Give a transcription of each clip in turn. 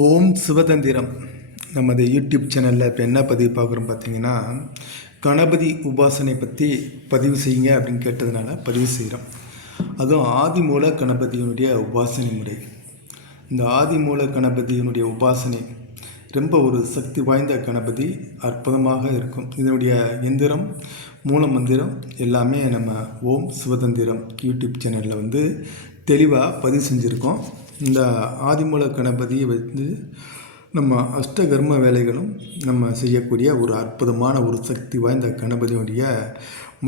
ஓம் சிவதந்திரம். நமது யூடியூப் சேனலில் இப்போ என்ன பதிவு பார்க்குறோம் பார்த்தீங்கன்னா கணபதி உபாசனை பற்றி பதிவு செய்யுங்க அப்படின்னு கேட்டதுனால பதிவு செய்கிறோம் அதுவும் ஆதிமூல கணபதியினுடைய உபாசனை முறை. இந்த ஆதிமூல கணபதியினுடைய உபாசனை ரொம்ப ஒரு சக்தி வாய்ந்த கணபதி அற்புதமாக இருக்கும். இதனுடைய எந்திரம் மூல மந்திரம் எல்லாமே நம்ம ஓம் சிவதந்திரம் யூடியூப் சேனலில் வந்து தெளிவாக பதிவு செஞ்சுருக்கோம். இந்த ஆதிமூல கணபதியை வந்து நம்ம அஷ்டகர்ம வேலைகளும் நம்ம செய்யக்கூடிய ஒரு அற்புதமான ஒரு சக்தி வாய்ந்த கணபதியுடைய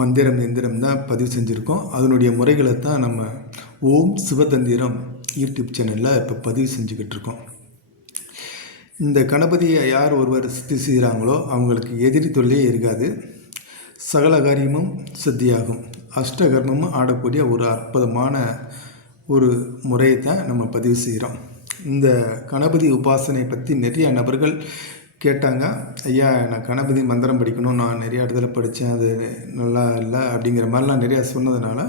மந்திரம் எந்திரம் தான் பதிவு செஞ்சுருக்கோம். அதனுடைய முறைகளை தான் நம்ம ஓம் சிவதந்திரம் யூடியூப் சேனலில் இப்போ பதிவு செஞ்சுக்கிட்டு இருக்கோம். இந்த கணபதியை யார் ஒருவர் சித்தி செய்கிறாங்களோ அவங்களுக்கு எதிரி தொல்லையே இருக்காது. சகல காரியமும் சித்தியாகும். அஷ்டகர்மமும் ஆடக்கூடிய ஒரு அற்புதமான ஒரு முறையை தான் நம்ம பதிவு செய்கிறோம். இந்த கணபதி உபாசனை பற்றி நிறைய நபர்கள் கேட்டாங்க. ஐயா நான் கணபதி மந்திரம் படிக்கணும் நான் நிறைய இடத்துல படித்தேன் அது நல்லா இல்லை அப்படிங்கிற மாதிரிலாம் நிறையா சொன்னதுனால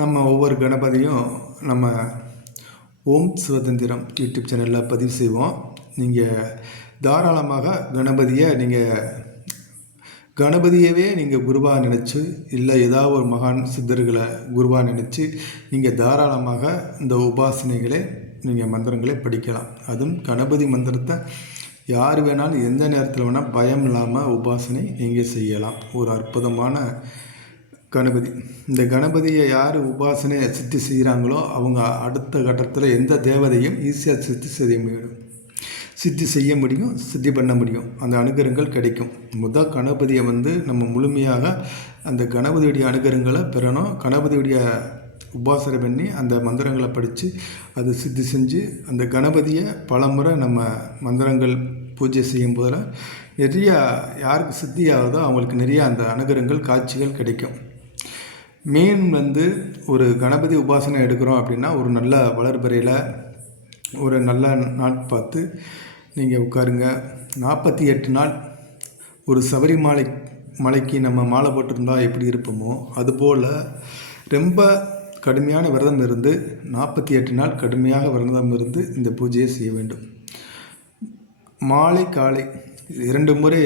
நம்ம ஒவ்வொரு கணபதியும் நம்ம ஓம் சுதந்திரம் யூடியூப் சேனலில் பதிவு செய்வோம். நீங்கள் தாராளமாக கணபதியை நீங்கள் கணபதியவே நீங்கள் குருவாக நினச்சி இல்லை ஏதாவது ஒரு மகான் சித்தர்களை குருவாக நினச்சி நீங்கள் தாராளமாக இந்த உபாசனைகளை நீங்கள் மந்திரங்களை படிக்கலாம். அதுவும் கணபதி மந்திரத்தை யார் வேணாலும் எந்த நேரத்தில் வேணால் பயம் இல்லாமல் உபாசனை நீங்கள் செய்யலாம். ஒரு அற்புதமான கணபதி. இந்த கணபதியை யார் உபாசனை சித்தி செய்கிறாங்களோ அவங்க அடுத்த கட்டத்தில் எந்த தேவதையும் ஈஸியாக சித்தி செய்ய முடியும். சித்தி செய்ய முடியும் சித்தி பண்ண முடியும். அந்த அனுகிரகங்கள் கிடைக்கும். முத கணபதியை வந்து நம்ம முழுமையாக அந்த கணபதியுடைய அனுகிரகங்களை பெறணும். கணபதியுடைய உபாசனை பண்ணி அந்த மந்திரங்களை படித்து அது சித்தி செஞ்சு அந்த கணபதியை பலமுறை நம்ம மந்திரங்கள் பூஜை செய்யும் போதில் நிறைய யாருக்கு சித்தி ஆகுதோ அவங்களுக்கு நிறைய அந்த அனுகிரகங்கள் காட்சிகள் கிடைக்கும். மீன் வந்து ஒரு கணபதி உபாசனை எடுக்கிறோம் அப்படின்னா ஒரு நல்ல வளர்பறையில் ஒரு நல்ல நாட் பார்த்து நீங்கள் உட்காருங்க. நாற்பத்தி எட்டு நாள் ஒரு சபரிமலை மலைக்கு நம்ம மாலை போட்டிருந்தா எப்படி இருப்போமோ அதுபோல் ரொம்ப கடுமையான விரதம் இருந்து நாற்பத்தி எட்டு நாள் கடுமையாக விரதம் இருந்து இந்த பூஜையை செய்ய வேண்டும். மாலை காலை இரண்டு முறை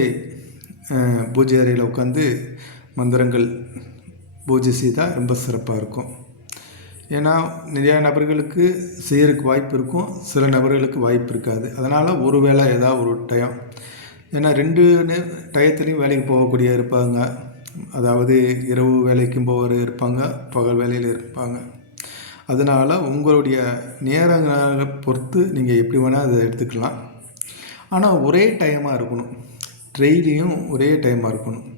பூஜை அறையில் உட்காந்து மந்திரங்கள் பூஜை செய்தால் ரொம்ப சிறப்பாக இருக்கும். ஏன்னா நிறையா நபர்களுக்கு செய்கிறதுக்கு வாய்ப்பு இருக்கும். சில நபர்களுக்கு வாய்ப்பு இருக்காது. அதனால் ஒரு வேளை ஏதாவது ஒரு டயம். ஏன்னா ரெண்டு டயத்துலேயும் வேலைக்கு போகக்கூடிய இருப்பாங்க. அதாவது இரவு வேலைக்கும் போகிற இருப்பாங்க. பகல் வேலையில் இருப்பாங்க. அதனால் உங்களுடைய நேரங்களை பொறுத்து நீங்கள் எப்படி வேணால் அதை எடுத்துக்கலாம். ஆனால் ஒரே டைமாக இருக்கணும். ட்ரெயிலையும் ஒரே டைமாக இருக்கணும்.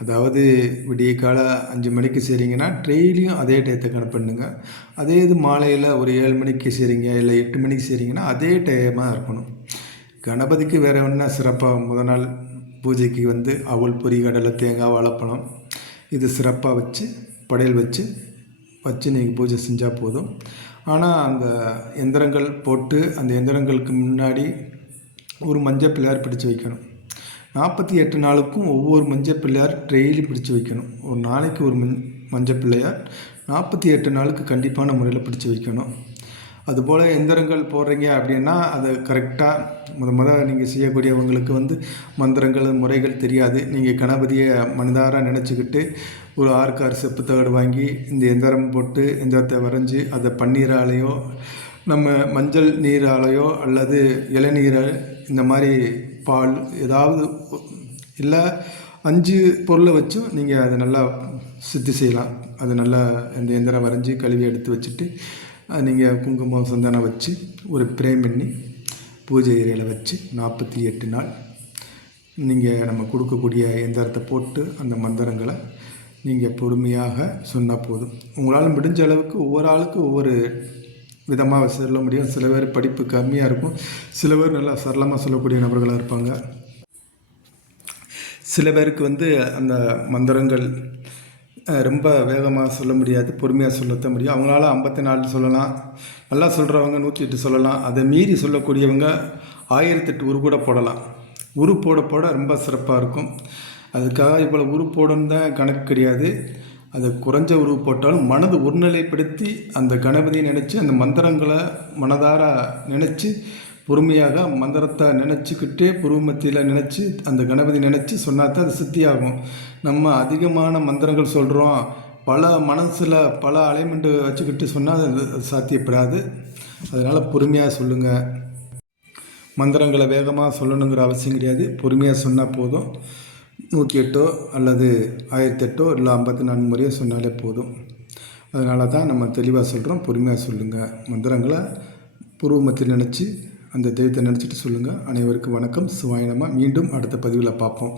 அதாவது விடிய காலை அஞ்சு மணிக்கு செய்கிறீங்கன்னா ட்ரெயிலையும் அதே டயத்தை கணக்கு பண்ணுங்கள் அதே இது மாலையில் ஒரு ஏழு மணிக்கு செய்கிறீங்க இல்லை எட்டு மணிக்கு செய்கிறீங்கன்னா அதே டைமாக இருக்கணும். கணபதிக்கு வேறு என்ன சிறப்பாக முத நாள் பூஜைக்கு வந்து அவல் பொரி கடலை தேங்காய் வாழைப்பழம் இது சிறப்பாக வச்சு படையல் வச்சு வச்சு நீங்கள் பூஜை செஞ்சால் போதும். ஆனால் அந்த எந்திரங்கள் போட்டு அந்த எந்திரங்களுக்கு முன்னாடி ஒரு மஞ்சள் பிள்ளையார் பிடிச்சு வைக்கணும். நாற்பத்தி எட்டு நாளுக்கும் ஒவ்வொரு மஞ்சள் பிள்ளையார் டெய்லி பிடிச்சு வைக்கணும். ஒரு நாளைக்கு ஒரு மஞ் மஞ்சள் பிள்ளையார் நாற்பத்தி எட்டு நாளுக்கு கண்டிப்பான முறையில் பிடிச்சு வைக்கணும். அதுபோல் எந்திரங்கள் போடுறீங்க அப்படின்னா அதை கரெக்டாக முத முத நீங்கள் செய்யக்கூடியவங்களுக்கு வந்து மந்திரங்கள் முறைகள் தெரியாது. நீங்கள் கணபதியை மனிதாராக நினச்சிக்கிட்டு ஒரு ஆறுக்கு செப்பு தகடு வாங்கி இந்த எந்திரம் போட்டு எந்திரத்தை வரைஞ்சி அதை பன்னீராலேயோ நம்ம மஞ்சள் நீராலேயோ அல்லது இளநீரை இந்த மாதிரி பால் ஏதாவது இல்லை அஞ்சு பொருளை வச்சும் நீங்கள் அதை நல்லா சித்தி செய்யலாம். அது நல்லா அந்த எந்திரம் வரைஞ்சி கழுவி எடுத்து வச்சுட்டு நீங்கள் குங்குமம் சந்தனம் வச்சு ஒரு பிரேம் பண்ணி பூஜை ஏரியில் வச்சு நாற்பத்தி எட்டு நாள் நீங்கள் நம்ம கொடுக்கக்கூடிய எந்திரத்தை போட்டு அந்த மந்திரங்களை நீங்கள் பொறுமையாக சொன்னால் போதும். உங்களால் முடிஞ்ச அளவுக்கு ஒவ்வொரு ஆளுக்கு ஒவ்வொரு விதமாக சொல்ல முடியும் சில பேர் படிப்பு கம்மியாக இருக்கும். சில பேர் நல்லா சரளமாக சொல்லக்கூடிய நபர்களாக இருப்பாங்க. சில பேருக்கு வந்து அந்த மந்திரங்கள் ரொம்ப வேகமாக சொல்ல முடியாது பொறுமையாக சொல்லத்த முடியும். அவங்களால ஐம்பத்தி நாலு சொல்லலாம். நல்லா சொல்கிறவங்க நூற்றி எட்டு சொல்லலாம். அதை மீறி சொல்லக்கூடியவங்க ஆயிரத்தெட்டு உரு கூட போடலாம். உரு போட போட ரொம்ப சிறப்பாக இருக்கும். அதுக்காக இவ்வளோ உரு போடணும் தான் கணக்கு கிடையாது. அது குறைஞ்ச உருவு போட்டாலும் மனது ஒருநிலைப்படுத்தி அந்த கணபதியை நினச்சி அந்த மந்திரங்களை மனதார நினச்சி பொறுமையாக மந்திரத்தை நினச்சிக்கிட்டே புருவமத்தியில் நினச்சி அந்த கணபதி நினச்சி சொன்னா தான் அது சித்தியாகும். நம்ம அதிகமான மந்திரங்கள் சொல்கிறோம் பல மனசில் பல அலைமெண்ட்டு வச்சுக்கிட்டு சொன்னால் அது சாத்தியப்படாது. அதனால் பொறுமையாக சொல்லுங்கள் மந்திரங்களை வேகமாக சொல்லணுங்கிற அவசியம் கிடையாது. பொறுமையாக சொன்னால் போதும். நூற்றி எட்டோ அல்லது ஆயிரத்தி எட்டோ இல்லை ஐம்பத்தி நான்கு முறையோ சொன்னாலே போதும். அதனால தான் நம்ம தெளிவாக சொல்கிறோம் பொறுமையாக சொல்லுங்கள் மந்திரங்களை பூர்வமத்தில் நினச்சி அந்த தெய்வத்தை நினச்சிட்டு சொல்லுங்கள் அனைவருக்கும் வணக்கம். சுவாயனமாக மீண்டும் அடுத்த பதிவில் பார்ப்போம்.